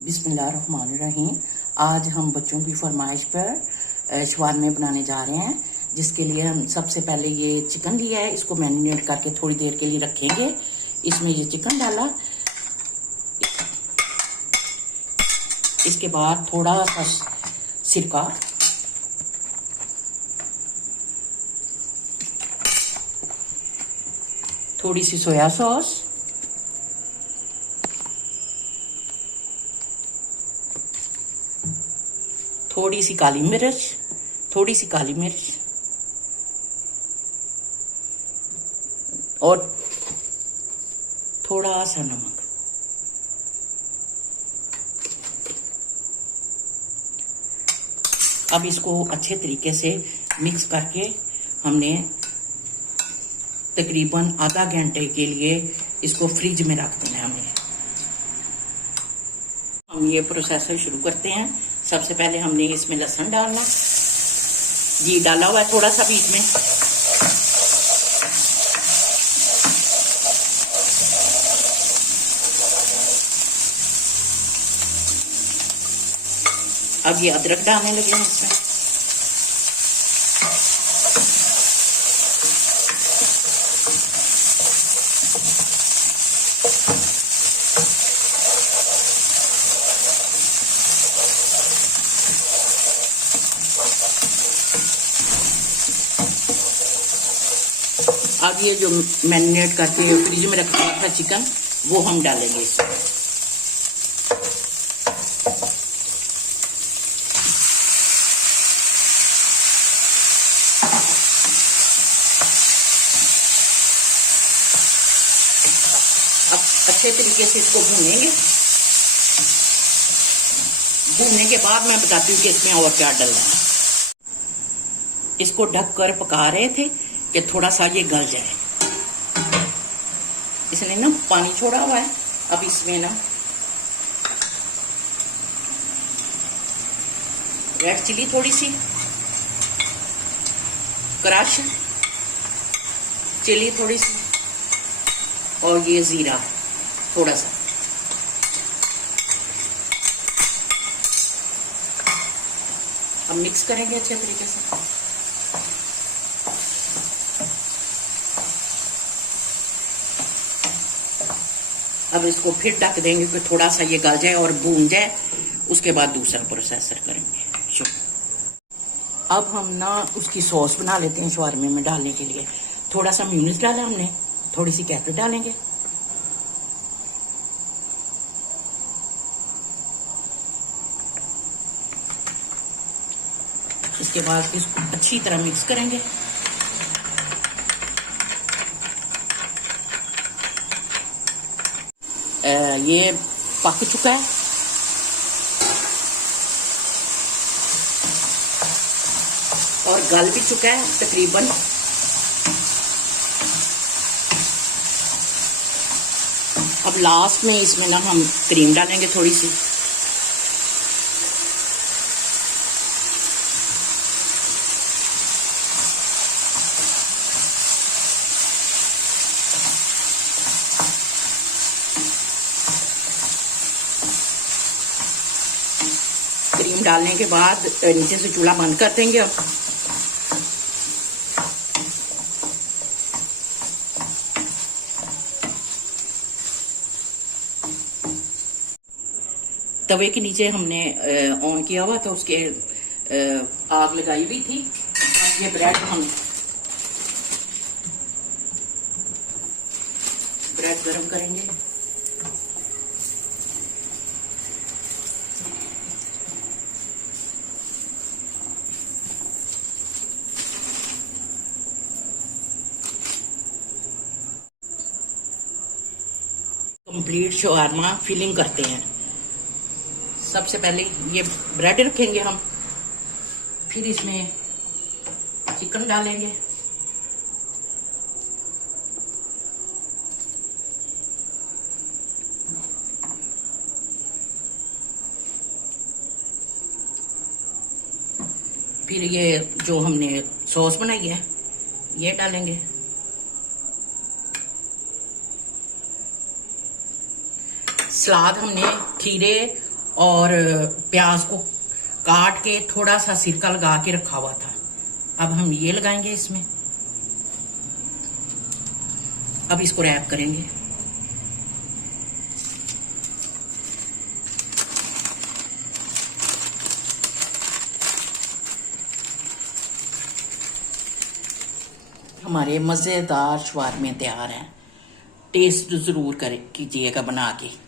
बिस्मिल्लाहिर्रहमानिर्रहीम। आज हम बच्चों की फरमाइश पर शवारमे बनाने जा रहे हैं, जिसके लिए हम सबसे पहले ये चिकन लिया है। इसको मैरिनेट करके थोड़ी देर के लिए रखेंगे। इसमें ये चिकन डाला, इसके बाद थोड़ा सा सिरका, थोड़ी सी सोया सॉस, थोड़ी सी काली मिर्च और थोड़ा सा नमक। अब इसको अच्छे तरीके से मिक्स करके हमने तकरीबन आधा घंटे के लिए इसको फ्रिज में रख देना है हमें। हम ये प्रोसेस शुरू करते हैं। सबसे पहले हमने इसमें लहसुन डालना, जी डाला हुआ है थोड़ा सा बीच में। अब ये अदरक डालने लगे हैं इसमें। अब ये जो मैरिनेट करके फ्रिज में रखा हुआ था चिकन, वो हम डालेंगे इसमें। अब अच्छे तरीके से इसको भूनेंगे। भूनने के बाद मैं बताती हूँ कि इसमें और क्या डालना है। इसको ढक कर पका रहे थे कि थोड़ा सा ये गल जाए। इसने ना पानी छोड़ा हुआ है। अब इसमें ना रेड चिली थोड़ी सी, क्रश चिली थोड़ी सी, और ये जीरा थोड़ा सा। अब मिक्स करेंगे अच्छे तरीके से। अब इसको फिर ढक देंगे कि थोड़ा सा ये गल जाए और भून जाए। उसके बाद दूसरा प्रोसेसर करेंगे। अब हम ना उसकी सॉस बना लेते हैं शवारमे में डालने के लिए। थोड़ा सा म्यूनिस डाला हमने, थोड़ी सी कैप्री डालेंगे। इसके बाद इसको अच्छी तरह मिक्स करेंगे। ये पक चुका है। और गल भी चुका है तकरीबन। अब लास्ट में इसमें ना हम क्रीम डालेंगे थोड़ी सी। क्रीम डालने के बाद नीचे से चूल्हा बंद कर देंगे। अब तवे के नीचे हमने ऑन किया हुआ था, उसके आग लगाई हुई थी। अब ये ब्रेड गरम करेंगे। कंप्लीट शवारमा फिलिंग करते हैं। सबसे पहले ये ब्रेड रखेंगे हम, फिर इसमें चिकन डालेंगे, फिर ये जो हमने सॉस बनाई है ये डालेंगे। सलाद हमने खीरे और प्याज को काट के थोड़ा सा सिरका लगा के रखा हुआ था। अब हम ये लगाएंगे इसमें। अब इसको रैप करेंगे। हमारे मज़ेदार शवारमे तैयार हैं। टेस्ट ज़रूर कीजिएगा बना के।